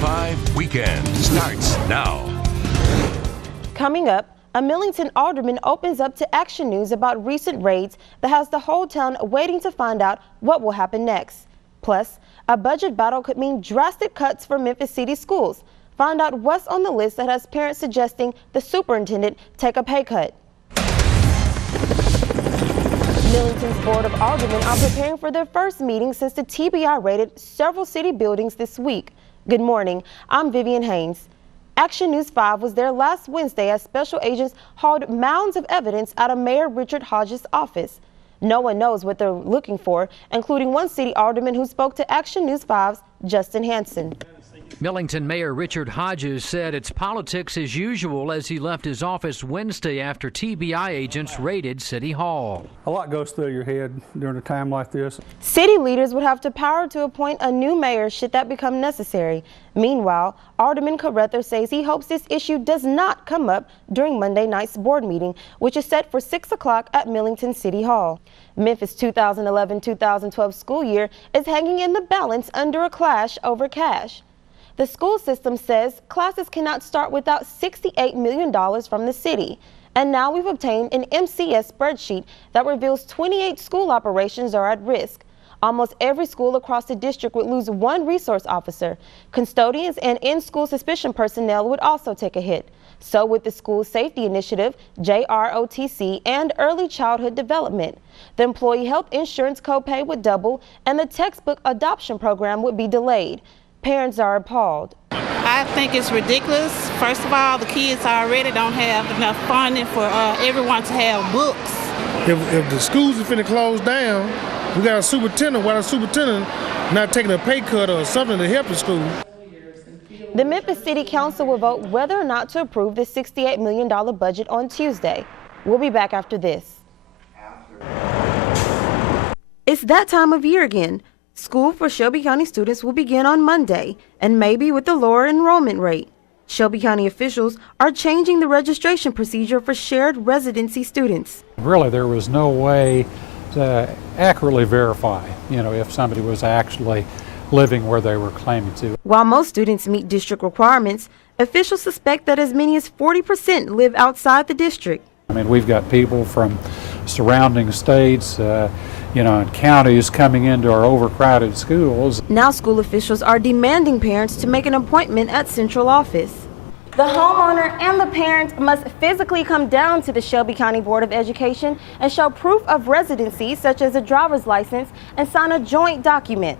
5 Weekend starts now. Coming up, a Millington alderman opens up to Action News about recent raids that has the whole town waiting to find out what will happen next. Plus, a budget battle could mean drastic cuts for Memphis City schools. Find out what's on the list that has parents suggesting the superintendent take a pay cut. Millington's Board of Aldermen are preparing for their first meeting since the TBI raided several city buildings this week. Good morning, I'm Vivian Haynes. Action News 5 was there last Wednesday as special agents hauled mounds of evidence out of Mayor Richard Hodges' office. No one knows what they're looking for, including one city alderman who spoke to Action News 5's Justin Hansen. Millington Mayor Richard Hodges said it's politics as usual as he left his office Wednesday after TBI agents raided City Hall. A lot goes through your head during a time like this. City leaders would have the power to appoint a new mayor should that become necessary. Meanwhile, Alderman Carrether says he hopes this issue does not come up during Monday night's board meeting, which is set for 6 o'clock at Millington City Hall. Memphis' 2011-2012 school year is hanging in the balance under a clash over cash. The school system says classes cannot start without $68 million from the city. And now we've obtained an MCS spreadsheet that reveals 28 school operations are at risk. Almost every school across the district would lose one resource officer. Custodians and in-school suspicion personnel would also take a hit. So would the School Safety Initiative, JROTC, and Early Childhood Development. The Employee Health Insurance copay would double, and the textbook adoption program would be delayed. Parents are appalled. I think it's ridiculous. First of all, the kids already don't have enough funding for everyone to have books. If the schools are finna close down, we got a superintendent. Why the superintendent not taking a pay cut or something to help the school? The Memphis City Council will vote whether or not to approve the $68 million budget on Tuesday. We'll be back after this. It's that time of year again. School for Shelby County students will begin on Monday, and maybe with a lower enrollment rate. Shelby County officials are changing the registration procedure for shared residency students. Really, there was no way to accurately verify, if somebody was actually living where they were claiming to. While most students meet district requirements, officials suspect that as many as 40% live outside the district. We've got people from surrounding states, and counties coming into our overcrowded schools. Now school officials are demanding parents to make an appointment at central office. The homeowner and the parent must physically come down to the Shelby County Board of Education and show proof of residency, such as a driver's license, and sign a joint document.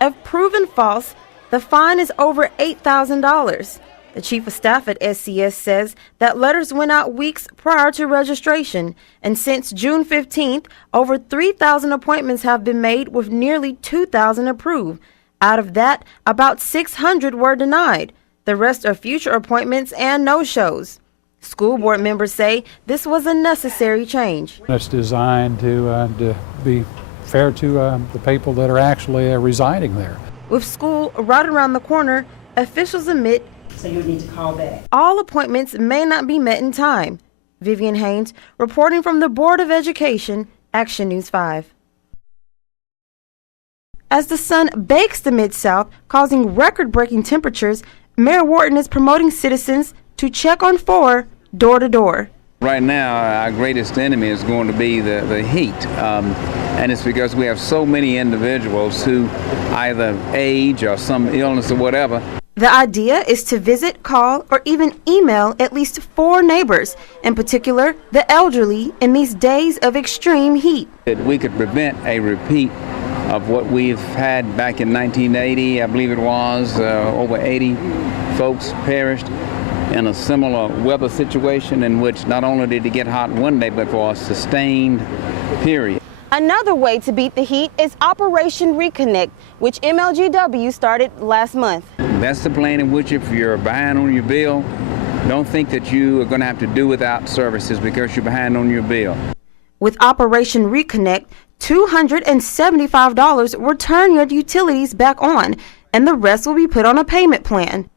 If proven false, the fine is over $8,000. The chief of staff at SCS says that letters went out weeks prior to registration, and since June 15th, over 3,000 appointments have been made with nearly 2,000 approved. Out of that, about 600 were denied. The rest are future appointments and no-shows. School board members say this was a necessary change. It's designed to be fair to the people that are actually residing there. With school right around the corner, officials admit so you need to call back. All appointments may not be met in time. Vivian Haynes, reporting from the Board of Education, Action News 5. As the sun bakes the Mid-South, causing record-breaking temperatures, Mayor Wharton is promoting citizens to check on 4 door to door. Right now, our greatest enemy is going to be the heat, and it's because we have so many individuals who either age or some illness or whatever. The idea is to visit, call, or even email at least 4 neighbors, in particular the elderly, in these days of extreme heat. We could prevent a repeat of what we've had back in 1980, I believe it was, over 80 folks perished in a similar weather situation in which not only did it get hot one day, but for a sustained period. Another way to beat the heat is Operation Reconnect, which MLGW started last month. That's the plan in which if you're behind on your bill, don't think that you are going to have to do without services because you're behind on your bill. With Operation Reconnect, $275 will turn your utilities back on, and the rest will be put on a payment plan.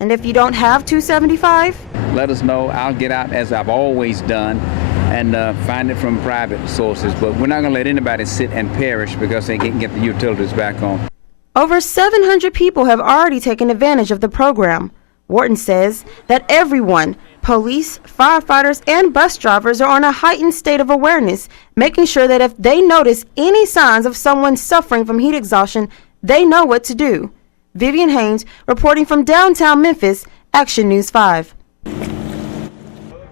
And if you don't have $275, let us know. I'll get out as I've always done and find it from private sources. But we're not going to let anybody sit and perish because they can't get the utilities back on. Over 700 people have already taken advantage of the program. Wharton says that everyone, police, firefighters, and bus drivers, are on a heightened state of awareness, making sure that if they notice any signs of someone suffering from heat exhaustion, they know what to do. Vivian Haynes, reporting from downtown Memphis, Action News 5.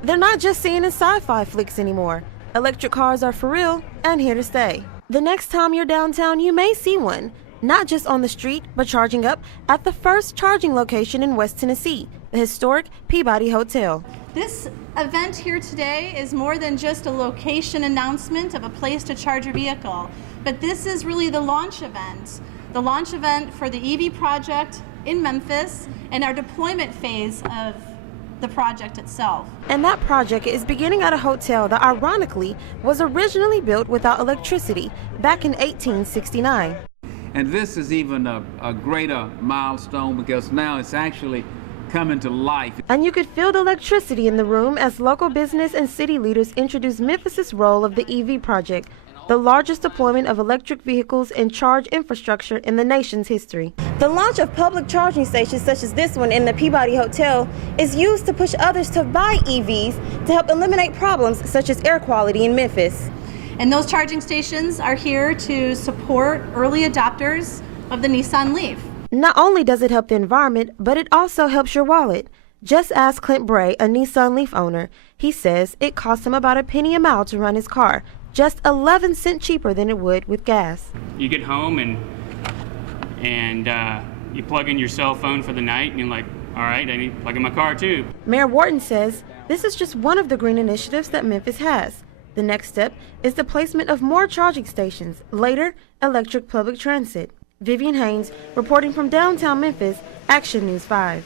They're not just seen in sci-fi flicks anymore. Electric cars are for real and here to stay. The next time you're downtown, you may see one, not just on the street, but charging up at the first charging location in West Tennessee, the historic Peabody Hotel. This event here today is more than just a location announcement of a place to charge your vehicle, but this is really the launch event for the EV project in Memphis and our deployment phase of the project itself. And that project is beginning at a hotel that ironically was originally built without electricity back in 1869. And this is even a greater milestone because now it's actually coming to life. And you could feel the electricity in the room as local business and city leaders introduced Memphis's role of the EV project, the largest deployment of electric vehicles and charge infrastructure in the nation's history. The launch of public charging stations such as this one in the Peabody Hotel is used to push others to buy EVs to help eliminate problems such as air quality in Memphis. And those charging stations are here to support early adopters of the Nissan Leaf. Not only does it help the environment, but it also helps your wallet. Just ask Clint Bray, a Nissan Leaf owner. He says it costs him about a penny a mile to run his car, just 11 cents cheaper than it would with gas. You get home and you plug in your cell phone for the night and you're like, all right, I need to plug in my car too. Mayor Wharton says this is just one of the green initiatives that Memphis has. The next step is the placement of more charging stations, later electric public transit. Vivian Haynes, reporting from downtown Memphis, Action News 5.